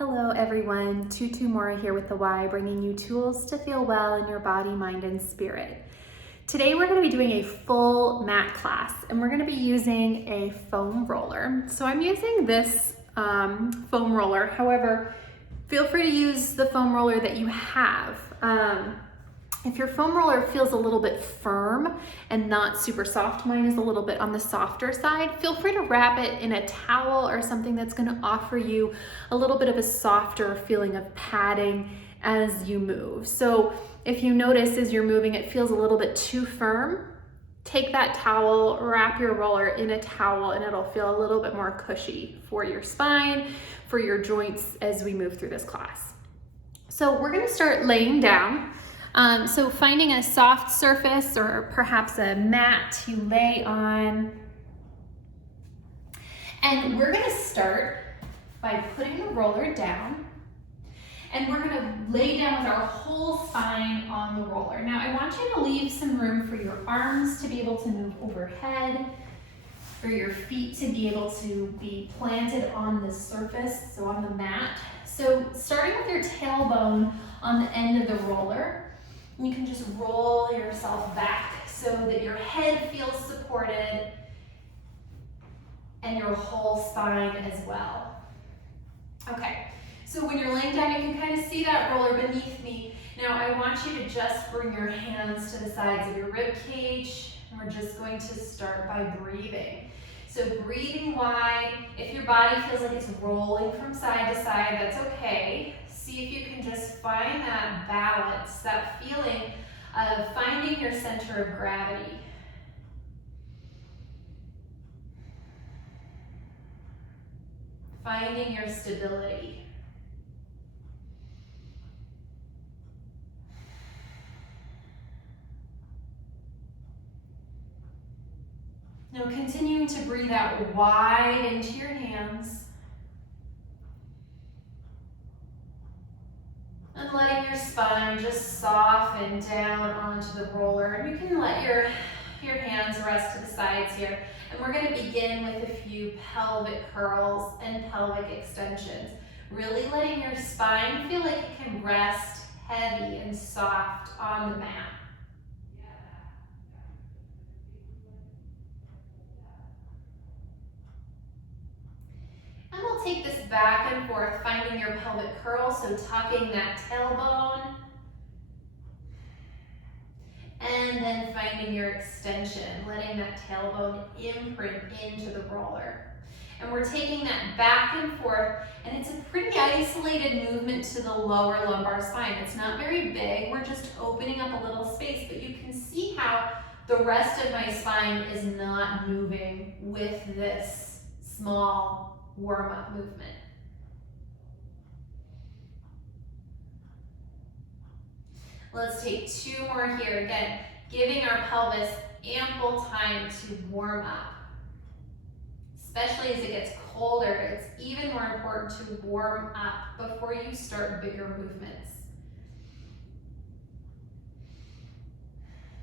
Hello everyone, Tutu Mora here with the Y, bringing you tools to feel well in your body, mind, and spirit. Today we're going to be doing a full mat class and we're going to be using a foam roller. So I'm using this foam roller. However, feel free to use the foam roller that you have. If your foam roller feels a little bit firm and not super soft, mine is a little bit on the softer side, feel free to wrap it in a towel or something that's going to offer you a little bit of a softer feeling of padding as you move. So if you notice as you're moving it feels a little bit too firm, take that towel, wrap your roller in a towel, and it'll feel a little bit more cushy for your spine, for your joints as we move through this class. So we're going to start laying down. So finding a soft surface or perhaps a mat to lay on. And we're going to start by putting the roller down. And we're going to lay down with our whole spine on the roller. Now I want you to leave some room for your arms to be able to move overhead, for your feet to be able to be planted on the surface, so on the mat. So starting with your tailbone on the end of the roller, you can just roll yourself back so that your head feels supported and your whole spine as well. Okay, so when you're laying down, you can kind of see that roller beneath me. Now I want you to just bring your hands to the sides of your rib cage, and we're just going to start by breathing. So breathing wide. If your body feels like it's rolling from side to side, that's okay. See if you can just find that balance, that feeling of finding your center of gravity. Finding your stability. Now continuing to breathe out wide into your hands. And letting your spine just soften down onto the roller. And you can let your hands rest to the sides here. And we're going to begin with a few pelvic curls and pelvic extensions. Really letting your spine feel like it can rest heavy and soft on the mat. And we'll take this back and forth, finding your pelvic curl, so tucking that tailbone. And then finding your extension, letting that tailbone imprint into the roller. And we're taking that back and forth, and it's a pretty isolated movement to the lower lumbar spine. It's not very big, we're just opening up a little space, but you can see how the rest of my spine is not moving with this small warm-up movement. Let's take two more here. Again, giving our pelvis ample time to warm up. Especially as it gets colder, it's even more important to warm up before you start bigger movements.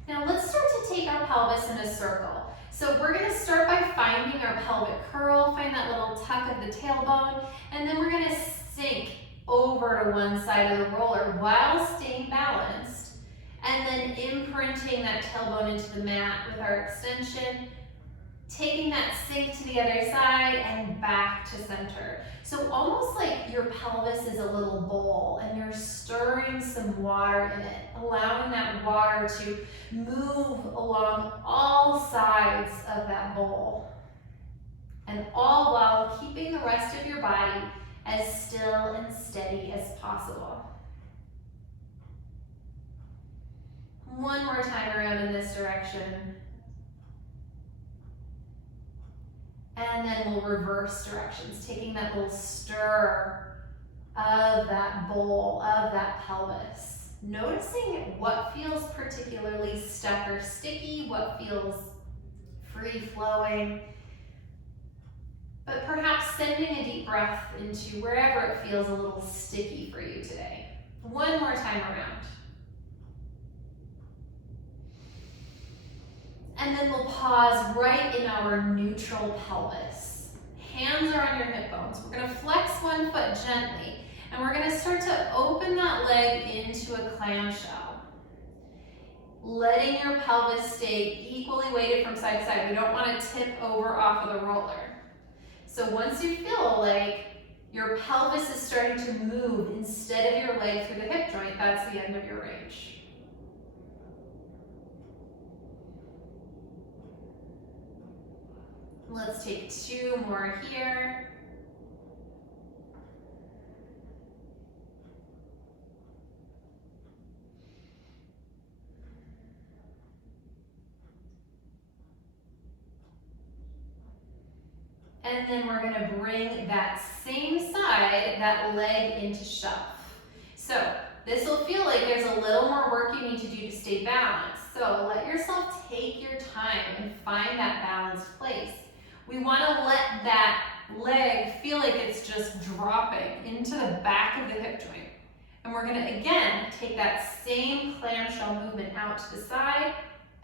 Now let's start to take our pelvis in a circle. So we're going to start by finding our pelvic curl, find that little tuck of the tailbone, and then we're going to sink over to one side of the roller while staying balanced, and then imprinting that tailbone into the mat with our extension, taking that sink to the other side and back to center. So almost like your pelvis is a little bowl and you're stirring some water in it, allowing that water to move along all sides of that bowl. And all while keeping the rest of your body as still and steady as possible. One more time around in this direction. And then we'll reverse directions, taking that little stir of that bowl, of that pelvis. Noticing what feels particularly stuck or sticky, what feels free-flowing. But perhaps sending a deep breath into wherever it feels a little sticky for you today. One more time around. And then we'll pause right in our neutral pelvis. hands are on your hip bones. We're gonna flex one foot gently, and we're gonna start to open that leg into a clamshell. Letting your pelvis stay equally weighted from side to side. We don't wanna tip over off of the roller. So once you feel like your pelvis is starting to move instead of your leg through the hip joint, that's the end of your range. Let's take 2 more here. And then we're gonna bring that same side, that leg into shelf. So this will feel like there's a little more work you need to do to stay balanced. So let yourself take your time and find that balanced place. We wanna let that leg feel like it's just dropping into the back of the hip joint. And we're gonna, again, take that same clamshell movement out to the side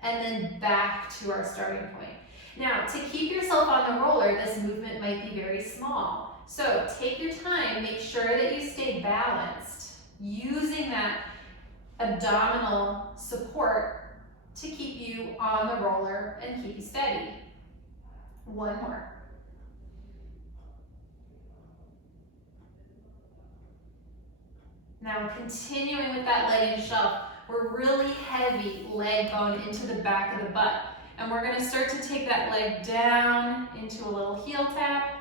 and then back to our starting point. Now, to keep yourself on the roller, this movement might be very small. So take your time, make sure that you stay balanced, using that abdominal support to keep you on the roller and keep you steady. 1 more. Now, continuing with that leg and shelf, we're really heavy leg bone into the back of the butt. And we're gonna start to take that leg down into a little heel tap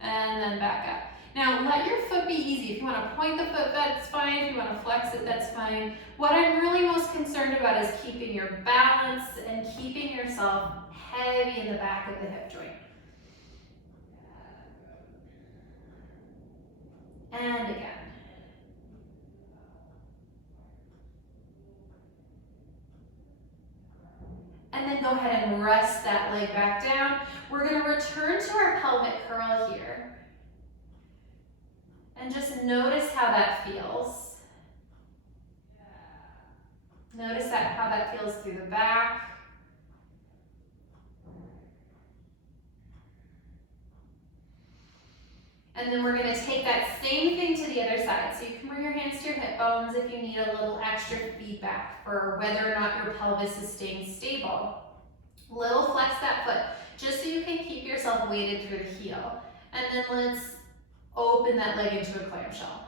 and then back up. Now, let your foot be easy. If you wanna point the foot, that's fine. If you wanna flex it, that's fine. What I'm really most concerned about is keeping your balance and keeping yourself heavy in the back of the hip joint. And again. And then go ahead and rest that leg back down. We're gonna return to our pelvic curl here. And just notice how that feels. Notice how that feels through the back. And then we're gonna take that same thing to the other side. So you can bring your hands to your hip bones if you need a little extra feedback for whether or not your pelvis is staying stable. Little flex that foot, just so you can keep yourself weighted through the heel. And then let's open that leg into a clamshell.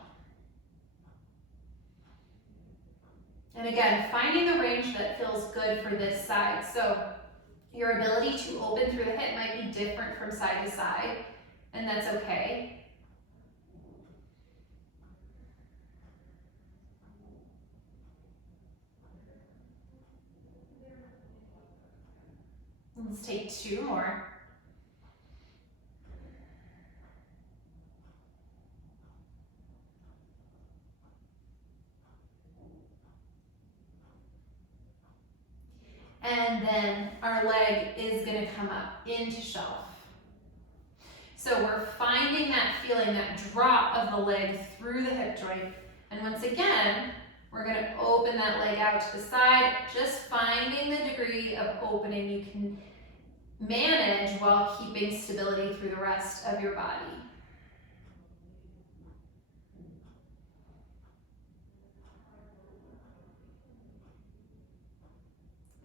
And again, finding the range that feels good for this side. So your ability to open through the hip might be different from side to side, and that's okay. Let's take 2 more. And then our leg is going to come up into shelf. So we're finding that feeling, that drop of the leg through the hip joint. And once again, we're going to open that leg out to the side, just finding the degree of opening you can manage while keeping stability through the rest of your body.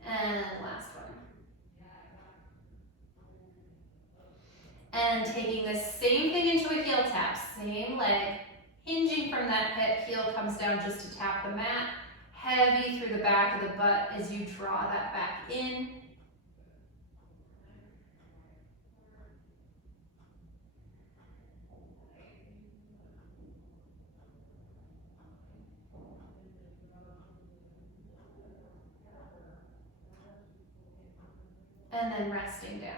And last one. And taking the same thing into a heel tap, same leg, hinging from that hip, heel comes down just to tap the mat, heavy through the back of the butt as you draw that back in. And then resting down.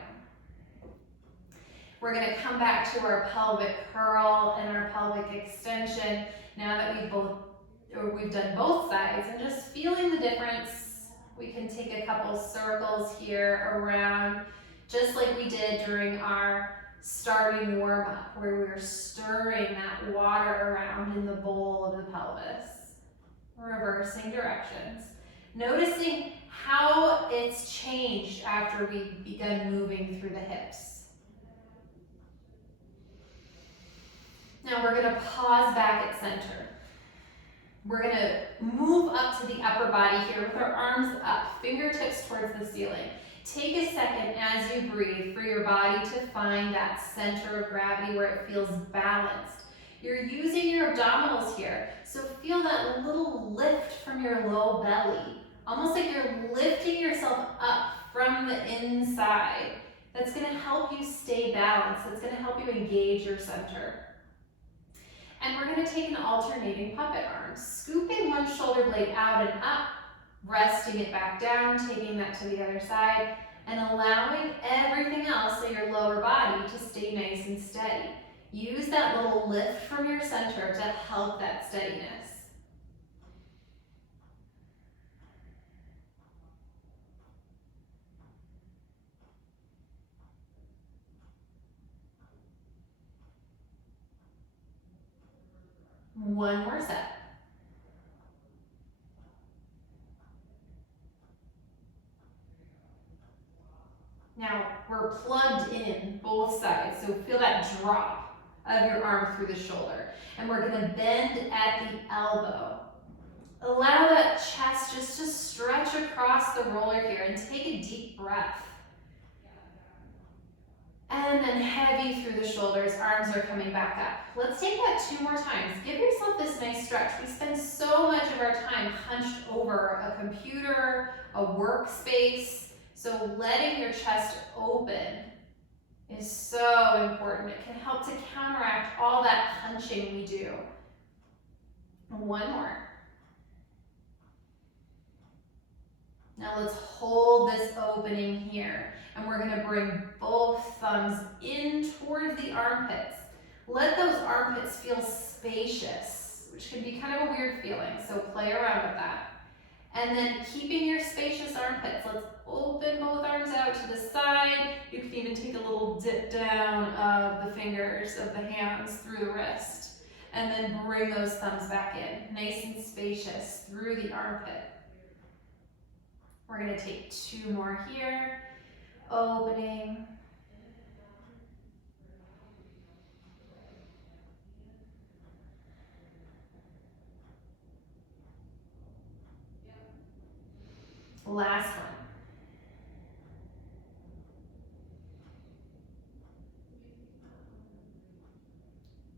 We're going to come back to our pelvic curl and our pelvic extension now that we've done both sides, and just feeling the difference. We can take a couple circles here around, just like we did during our starting warm-up, where we were stirring that water around in the bowl of the pelvis. Reversing directions. Noticing how it's changed after we've begun moving through the hips. Now we're gonna pause back at center. We're gonna move up to the upper body here with our arms up, fingertips towards the ceiling. Take a second as you breathe for your body to find that center of gravity where it feels balanced. You're using your abdominals here, so feel that little lift from your low belly, almost like you're lifting yourself up from the inside. That's gonna help you stay balanced. That's gonna help you engage your center. And we're gonna take an alternating puppet arm, scooping one shoulder blade out and up, resting it back down, taking that to the other side, and allowing everything else in your lower body to stay nice and steady. Use that little lift from your center to help that steadiness. One more set. Now, we're plugged in both sides, so feel that drop of your arm through the shoulder. And we're gonna bend at the elbow. Allow that chest just to stretch across the roller here and take a deep breath. And then heavy through the shoulders, arms are coming back up. Let's take that 2 more times. Give yourself this nice stretch. We spend so much of our time hunched over a computer, a workspace, so letting your chest open is so important. It can help to counteract all that hunching we do. One more. Now let's hold this opening here, and we're gonna bring both thumbs in towards the armpits. Let those armpits feel spacious, which can be kind of a weird feeling, so play around with that. And then keeping your spacious armpits, let's open both arms out to the side. You can even take a little dip down of the fingers of the hands through the wrist, and then bring those thumbs back in, nice and spacious through the armpit. We're gonna take 2 more here, opening. Last one.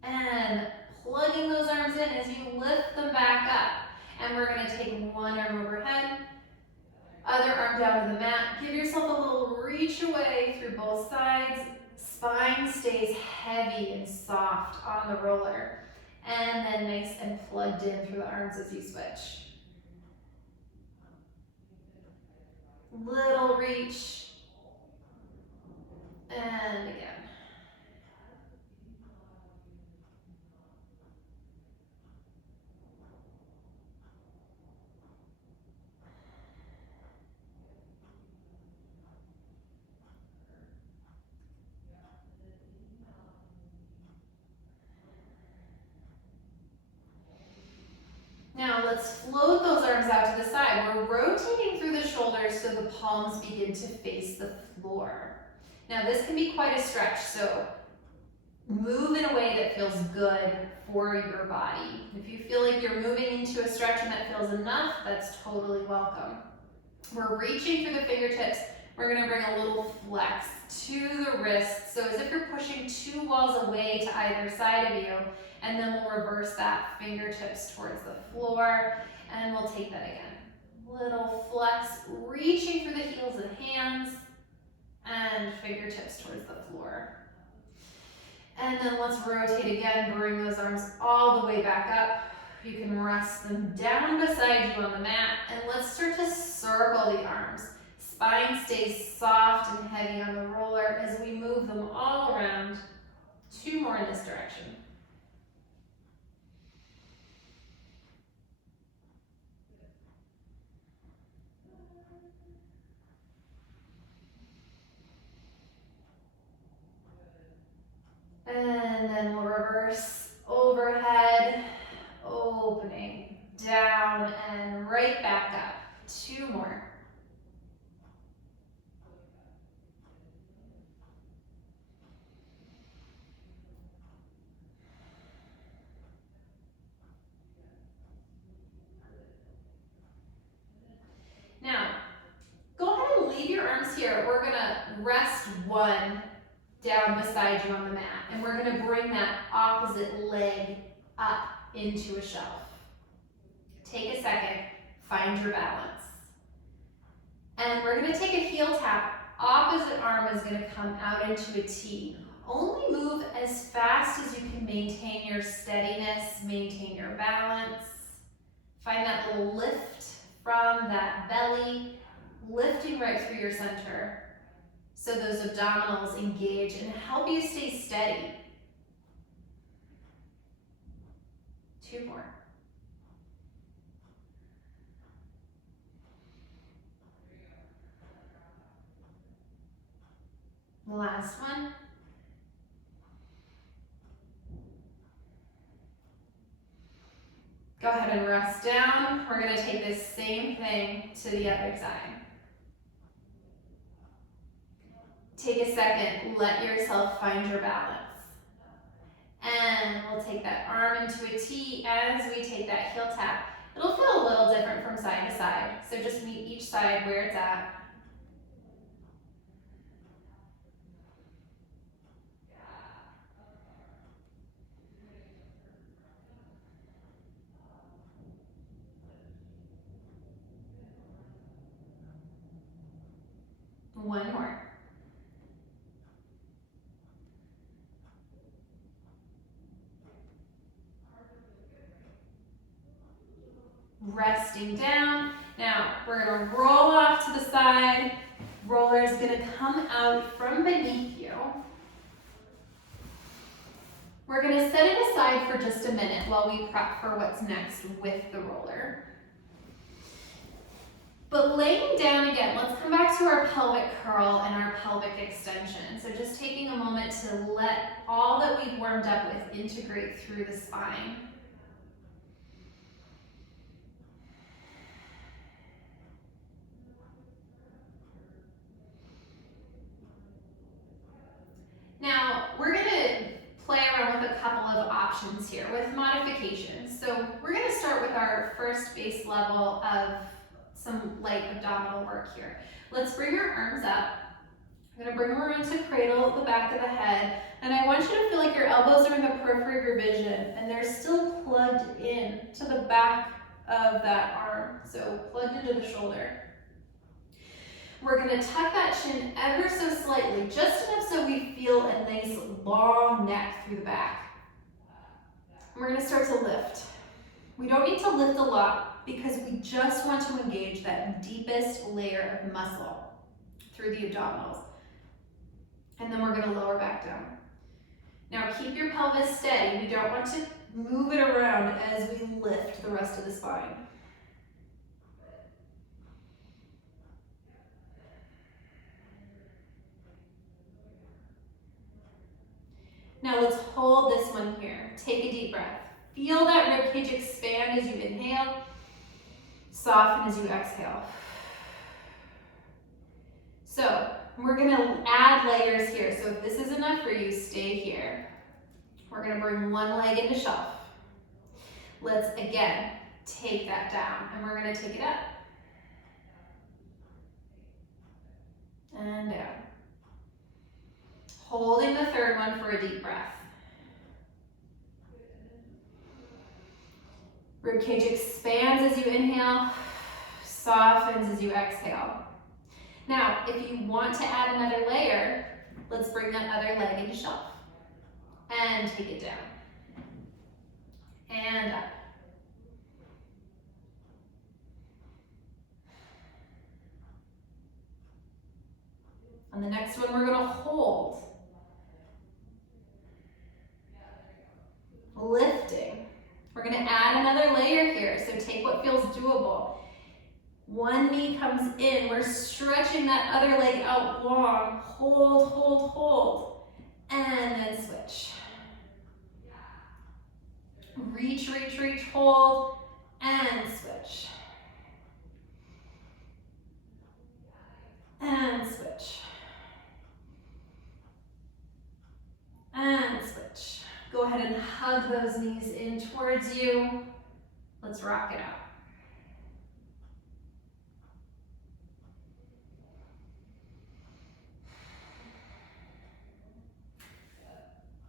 And plugging those arms in as you lift them back up. And we're gonna take one arm overhead, other arm down to the mat. Give yourself a little reach away through both sides. Spine stays heavy and soft on the roller. And then nice and plugged in through the arms as you switch. Little reach. And again. Now let's float those arms out to the side. We're rotating through the shoulders so the palms begin to face the floor. Now this can be quite a stretch, so move in a way that feels good for your body. If you feel like you're moving into a stretch and that feels enough, that's totally welcome. We're reaching through the fingertips. We're gonna bring a little flex to the wrist, so as if you're pushing 2 walls away to either side of you, and then we'll reverse that, fingertips towards the floor, and we'll take that again. Little flex, reaching through the heels of the hands, and fingertips towards the floor. And then let's rotate again, bring those arms all the way back up. You can rest them down beside you on the mat, and let's start to circle the arms. Spine stays soft and heavy on the roller as we move them all around. 2 more in this direction. And then we'll reverse overhead, opening, down, and right back up. 2 more. we're gonna bring that opposite leg up into a shelf. Take a second, find your balance. And we're gonna take a heel tap. Opposite arm is gonna come out into a T. Only move as fast as you can maintain your steadiness, maintain your balance. Find that little lift from that belly, lifting right through your center, so those abdominals engage and help you stay steady. 2 more. The last one. Go ahead and rest down. We're going to take this same thing to the other side. Take a second, let yourself find your balance. And we'll take that arm into a T as we take that heel tap. It'll feel a little different from side to side, so just meet each side where it's at. One more. Resting down. Now we're going to roll off to the side. Roller is going to come out from beneath you. We're going to set it aside for just a minute while we prep for what's next with the roller. But laying down again, let's come back to our pelvic curl and our pelvic extension. So just taking a moment to let all that we've warmed up with integrate through the spine. Now, we're going to play around with a couple of options here with modifications. So we're going to start with our first base level of some light abdominal work here. Let's bring our arms up. I'm going to bring them into cradle at the back of the head. And I want you to feel like your elbows are in the periphery of your vision and they're still plugged in to the back of that arm. So plugged into the shoulder. We're going to tuck that chin ever so slightly, just enough so we feel a nice long neck through the back. And we're going to start to lift. We don't need to lift a lot because we just want to engage that deepest layer of muscle through the abdominals. And then we're going to lower back down. Now keep your pelvis steady. We don't want to move it around as we lift the rest of the spine. Now let's hold this one here. Take a deep breath. Feel that ribcage expand as you inhale. Soften as you exhale. So we're going to add layers here. So if this is enough for you, stay here. We're going to bring one leg into shelf. Let's again take that down and we're going to take it up. And down. Holding the third one for a deep breath. Ribcage expands as you inhale, softens as you exhale. Now, if you want to add another layer, let's bring that other leg into shelf. And take it down. And up. On the next one, we're going to hold. Lifting. We're going to add another layer here, so take what feels doable. One knee comes in, we're stretching that other leg out long. Hold, hold, hold, and then switch. Reach, reach, reach, hold, and switch. And switch. And switch. Go ahead and hug those knees in towards you. Let's rock it out.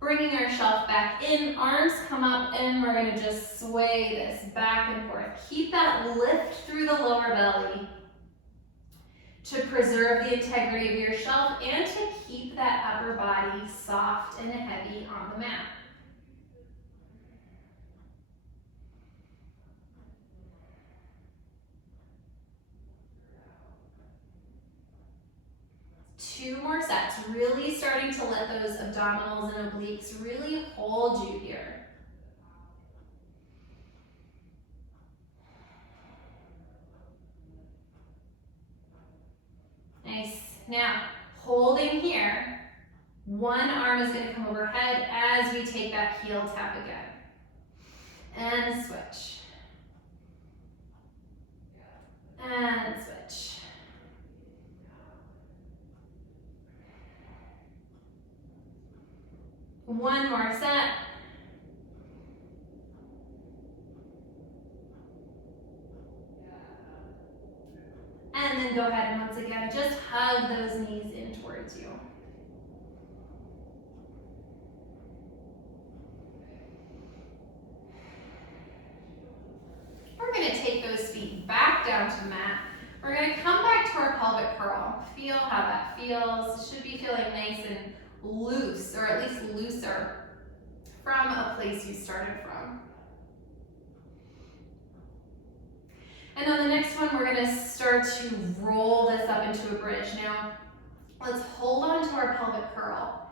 Bringing our shelf back in, arms come up, and we're gonna just sway this back and forth. Keep that lift through the lower belly to preserve the integrity of your shelf and to keep that upper body soft and heavy on the mat. Two more sets, really starting to let those abdominals and obliques really hold you here. Nice. Now, holding here, one arm is going to come overhead as we take that heel tap again. And switch. And switch. One more set. And then go ahead and once again, just hug those knees in towards you. We're going to take those feet back down to the mat. We're going to come back to our pelvic curl. Feel how that feels. It should be feeling nice and loose, or at least looser from a place you started from. And on the next one, we're going to start to roll this up into a bridge. Now, let's hold on to our pelvic curl.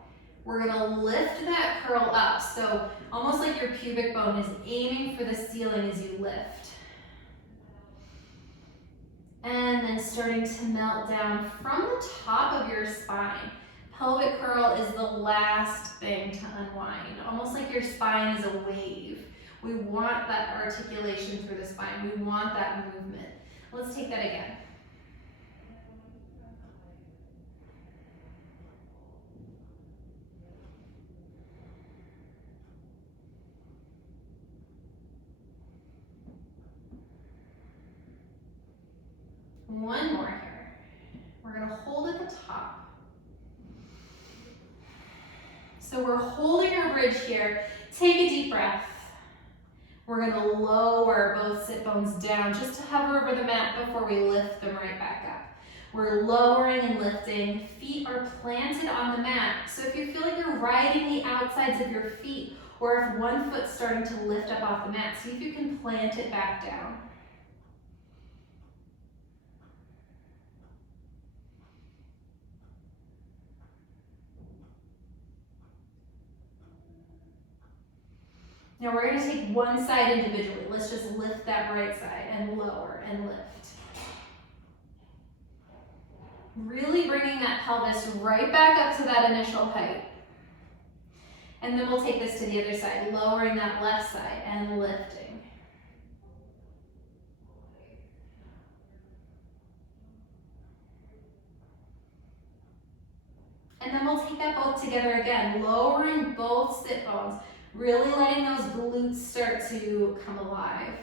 We're going to lift that curl up, so almost like your pubic bone is aiming for the ceiling as you lift. And then starting to melt down from the top of your spine. Pelvic curl is the last thing to unwind, almost like your spine is a wave. We want that articulation through the spine. We want that movement. Let's take that again. One more here. We're going to hold at the top. So we're holding our bridge here. Take a deep breath. We're going to lower both sit bones down just to hover over the mat before we lift them right back up. We're lowering and lifting. Feet are planted on the mat. So if you feel like you're riding the outsides of your feet, or if one foot's starting to lift up off the mat, see if you can plant it back down. Now we're going to take one side individually. Let's just lift that right side and lower and lift. Really bringing that pelvis right back up to that initial height. And then we'll take this to the other side, lowering that left side and lifting. And then we'll take that both together again, lowering both sit bones. Really letting those glutes start to come alive.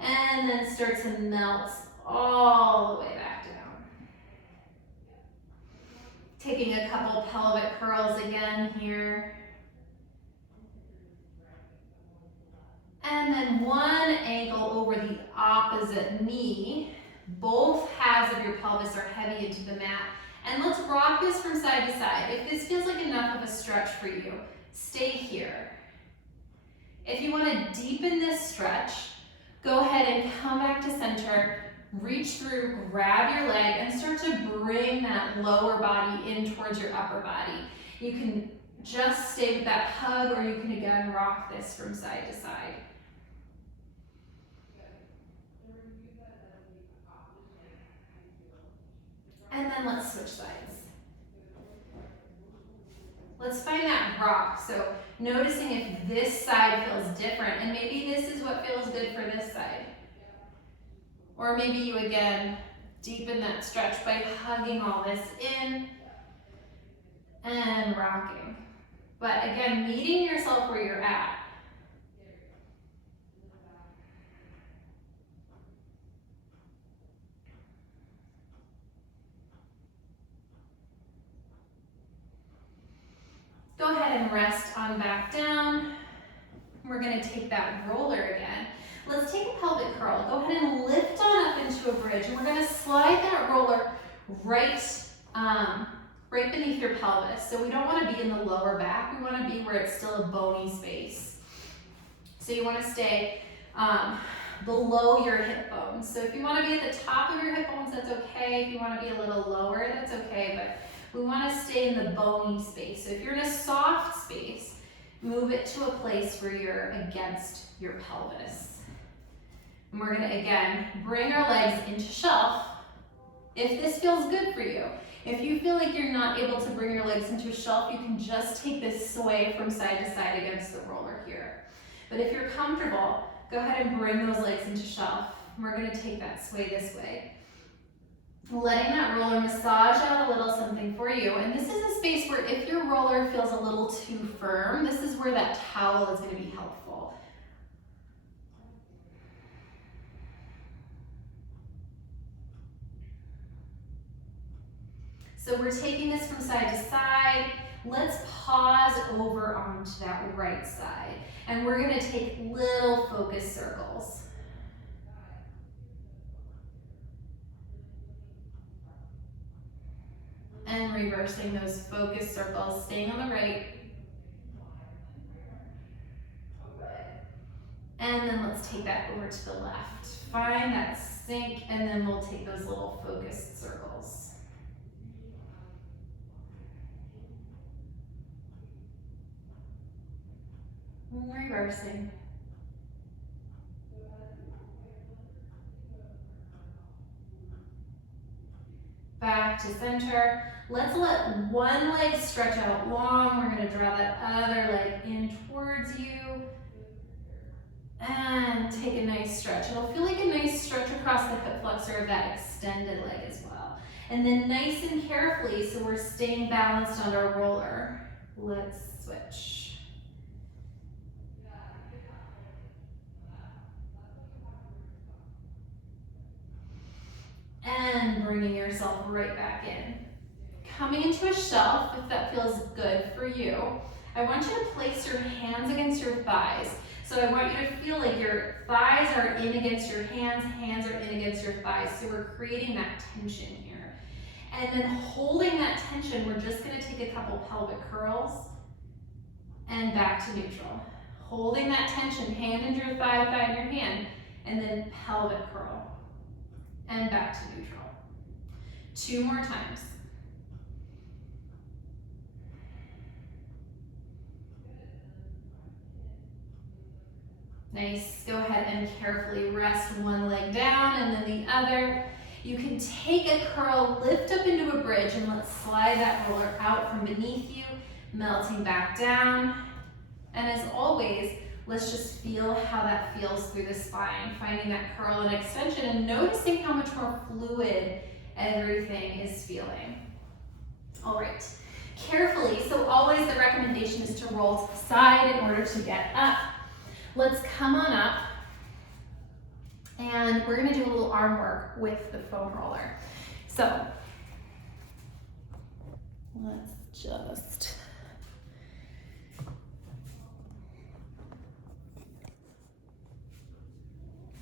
And then start to melt all the way back down. Taking a couple pelvic curls again here. And then one ankle over the opposite knee. Both halves of your pelvis are heavy into the mat. And let's rock this from side to side. If this feels like enough of a stretch for you, stay here. If you want to deepen this stretch, go ahead and come back to center, reach through, grab your leg, and start to bring that lower body in towards your upper body. You can just stay with that hug, or you can again rock this from side to side. And then let's switch sides. Let's find that rock. So noticing if this side feels different, and maybe this is what feels good for this side. Or maybe you again deepen that stretch by hugging all this in and rocking. But again, meeting yourself where you're at. and rest on back down. We're gonna take that roller again. Let's take a pelvic curl. Go ahead and lift on up into a bridge, and we're gonna slide that roller right beneath your pelvis. So we don't wanna be in the lower back. We wanna be where it's still a bony space. So you wanna stay below your hip bones. So if you wanna be at the top of your hip bones, that's okay. If you wanna be a little lower, that's okay, but we wanna stay in the bony space. So if you're in a soft space, move it to a place where you're against your pelvis. And we're gonna, again, bring our legs into shelf if this feels good for you. If you feel like you're not able to bring your legs into a shelf, you can just take this sway from side to side against the roller here. But if you're comfortable, go ahead and bring those legs into shelf. And we're gonna take that sway this way. Letting that roller massage out a little something for you. And this is a space where if your roller feels a little too firm, this is where that towel is gonna be helpful. So we're taking this from side to side. Let's pause over onto that right side. And we're gonna take little focus circles. And reversing those focus circles, staying on the right. And then let's take that over to the left. Find that sync, and then we'll take those little focused circles. Reversing. Back to center. Let's let one leg stretch out long. We're going to draw that other leg in towards you. And take a nice stretch. It'll feel like a nice stretch across the hip flexor of that extended leg as well. And then nice and carefully, so we're staying balanced on our roller. Let's switch. And bringing yourself right back in. Coming into a shelf, if that feels good for you, I want you to place your hands against your thighs. So I want you to feel like your thighs are in against your hands, hands are in against your thighs. So we're creating that tension here. And then holding that tension, we're just gonna take a couple pelvic curls and back to neutral. Holding that tension, hand into your thigh, thigh in your hand, and then pelvic curl. And back to neutral. 2 more times. Nice. Go ahead and carefully rest one leg down and then the other. You can take a curl, lift up into a bridge, and let's slide that roller out from beneath you, melting back down. And as always, let's just feel how that feels through the spine, finding that curl and extension and noticing how much more fluid everything is feeling. All right, carefully, so always the recommendation is to roll to the side in order to get up. Let's come on up, and we're gonna do a little arm work with the foam roller. So, let's just...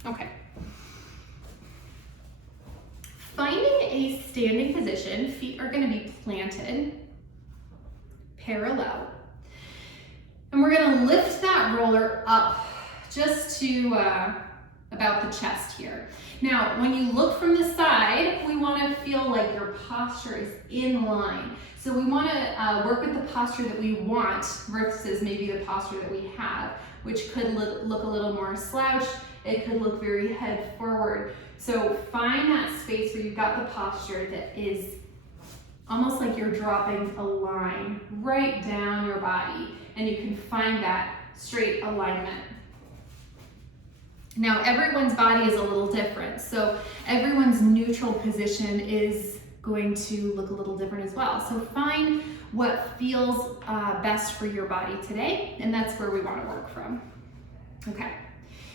Okay. Finding a standing position, feet are gonna be planted, parallel. And we're gonna lift that roller up just to about the chest here. Now, when you look from the side, we wanna feel like your posture is in line. So we wanna work with the posture that we want versus maybe the posture that we have, which could look a little more slouched. It could look very head forward. So find that space where you've got the posture that is almost like you're dropping a line right down your body, and you can find that straight alignment. Now, everyone's body is a little different, so everyone's neutral position is going to look a little different as well. So find what feels best for your body today, and that's where we want to work from. Okay,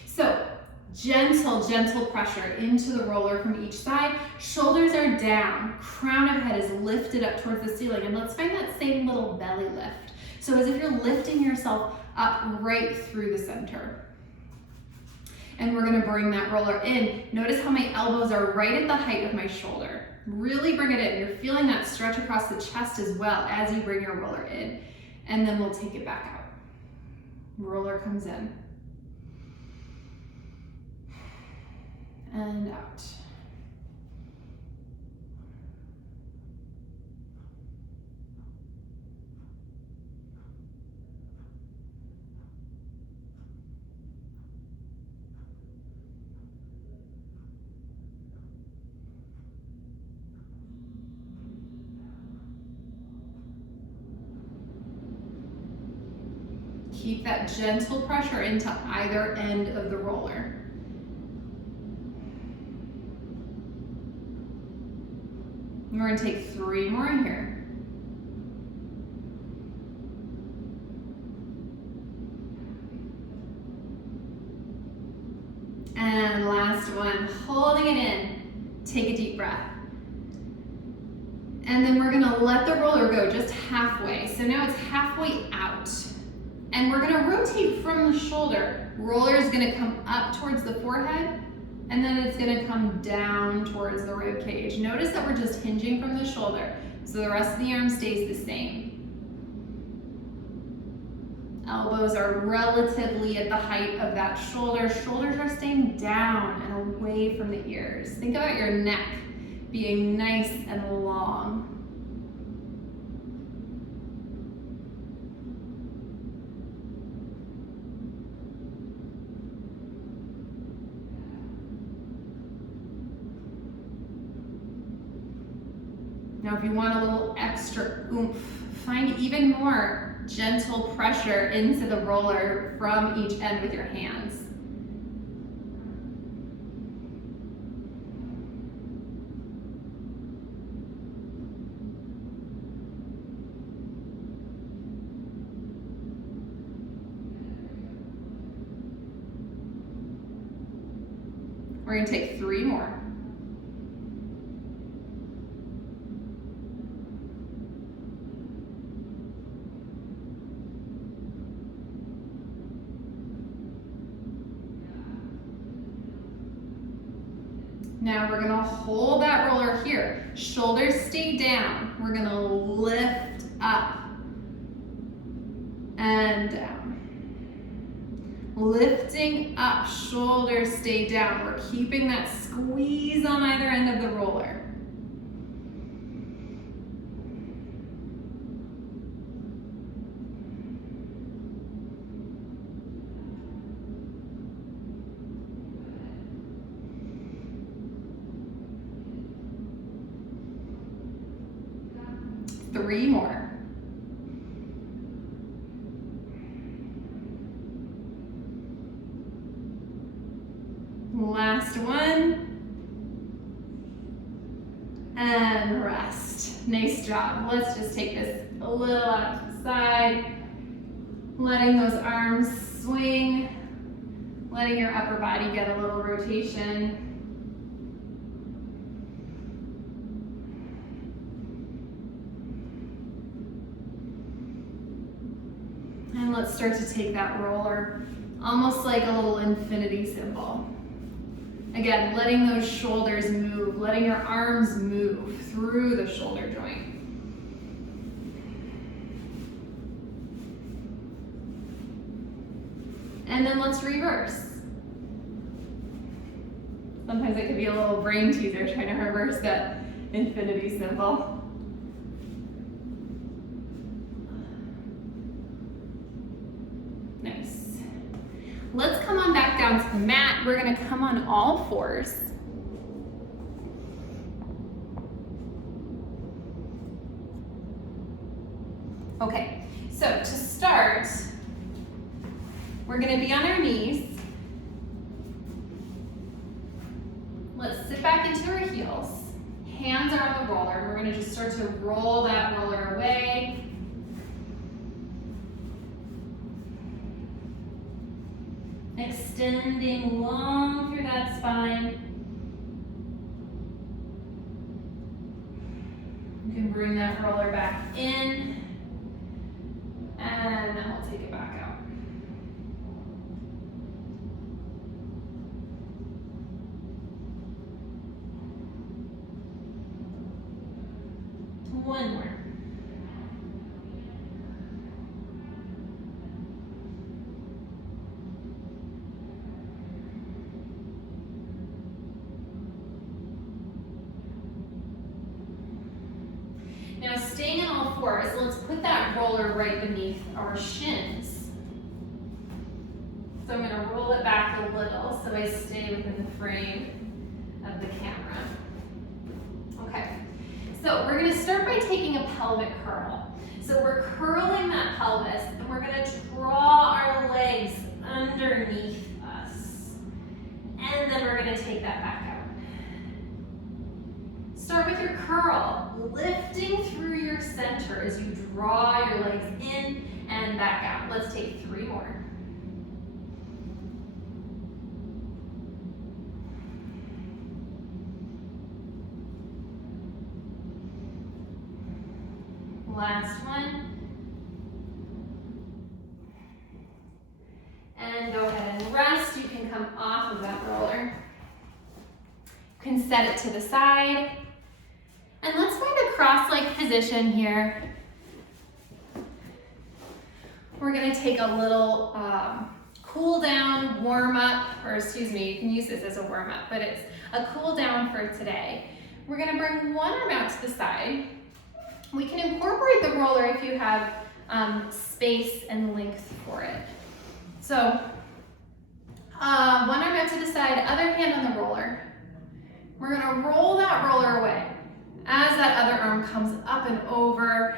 so gentle pressure into the roller from each side. Shoulders are down, crown of head is lifted up towards the ceiling, and let's find that same little belly lift. So as if you're lifting yourself up right through the center. And we're gonna bring that roller in. Notice how my elbows are right at the height of my shoulder. Really bring it in. You're feeling that stretch across the chest as well as you bring your roller in. And then we'll take it back out. Roller comes in. And out. Keep that gentle pressure into either end of the roller. And we're gonna take 3 more here. And last one, holding it in. Take a deep breath. And then we're gonna let the roller go just halfway. So now it's halfway out. And we're gonna rotate from the shoulder. Roller is gonna come up towards the forehead, and then it's gonna come down towards the rib cage. Notice that we're just hinging from the shoulder, so the rest of the arm stays the same. Elbows are relatively at the height of that shoulder. Shoulders are staying down and away from the ears. Think about your neck being nice and long. Now, if you want a little extra oomph, find even more gentle pressure into the roller from each end with your hands. We're going to take 3 more. Now we're gonna hold that roller here. Shoulders stay down. We're gonna lift up and down. Lifting up, shoulders stay down. We're keeping that squeeze on either end of the roller. Three more. Last one. And rest. Nice job. Let's just take this a little out to the side. Letting those arms swing. Letting your upper body get a little rotation. And let's start to take that roller almost like a little infinity symbol. Again, letting those shoulders move, letting your arms move through the shoulder joint. And then let's reverse. Sometimes it could be a little brain teaser trying to reverse that infinity symbol. Nice. Let's come on back down to the mat. We're gonna come on all fours. Okay, so to start, we're gonna be on our knees. Let's sit back into our heels. Hands are on the roller. We're gonna just start to roll that roller away. Extending long through that spine. You can bring that roller back in. And take it back out. One more. Now staying on all fours, let's put that roller right beneath our shins. So I'm going to roll it back a little so I stay within the frame of the camera. Okay, so we're going to start by taking a pelvic curl. So we're curling that pelvis and we're going to draw our legs underneath us. And then we're going to take that back out. Start with your curl, lifting through your center as you draw your legs in and back out. Let's take 3 more. Last one. And go ahead and rest. You can come off of that roller. You can set it to the side. And let's find a cross-leg position here. We're gonna take a little cool down, warm up, or excuse me, you can use this as a warm up, but it's a cool down for today. We're gonna bring one arm out to the side. We can incorporate the roller if you have space and length for it. So one arm out to the side, other hand on the roller. We're gonna roll that roller away as that other arm comes up and over.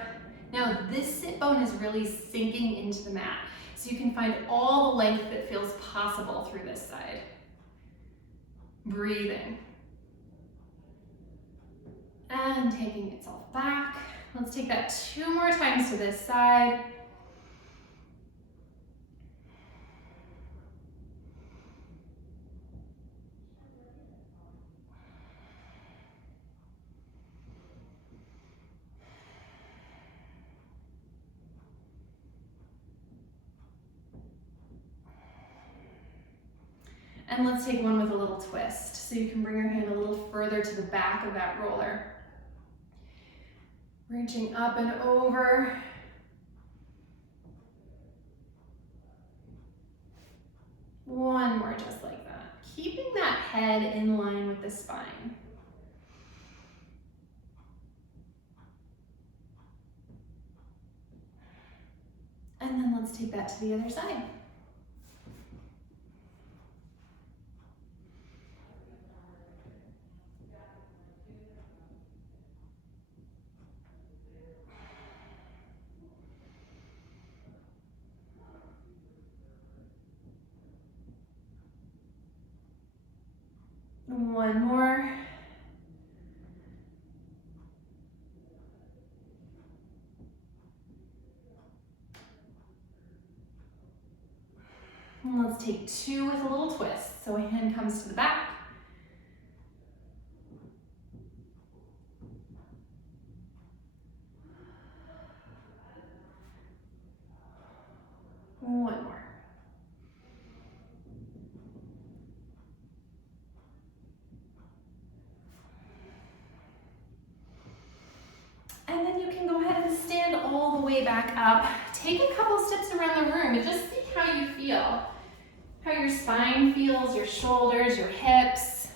Now this sit bone is really sinking into the mat, so you can find all the length that feels possible through this side. Breathing. And taking itself back. Let's take that 2 more times to this side. And let's take one with a little twist. So you can bring your hand a little further to the back of that roller. Reaching up and over. One more just like that. Keeping that head in line with the spine. And then let's take that to the other side. One more. And let's take 2 with a little twist. So a hand comes to the back. One more. And then you can go ahead and stand all the way back up. Take a couple steps around the room and just see how you feel. How your spine feels, your shoulders, your hips.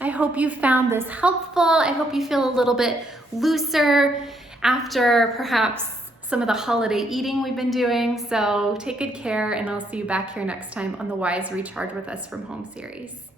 I hope you found this helpful. I hope you feel a little bit looser after perhaps some of the holiday eating we've been doing. So take good care, and I'll see you back here next time on the Wise Recharge with Us from Home series.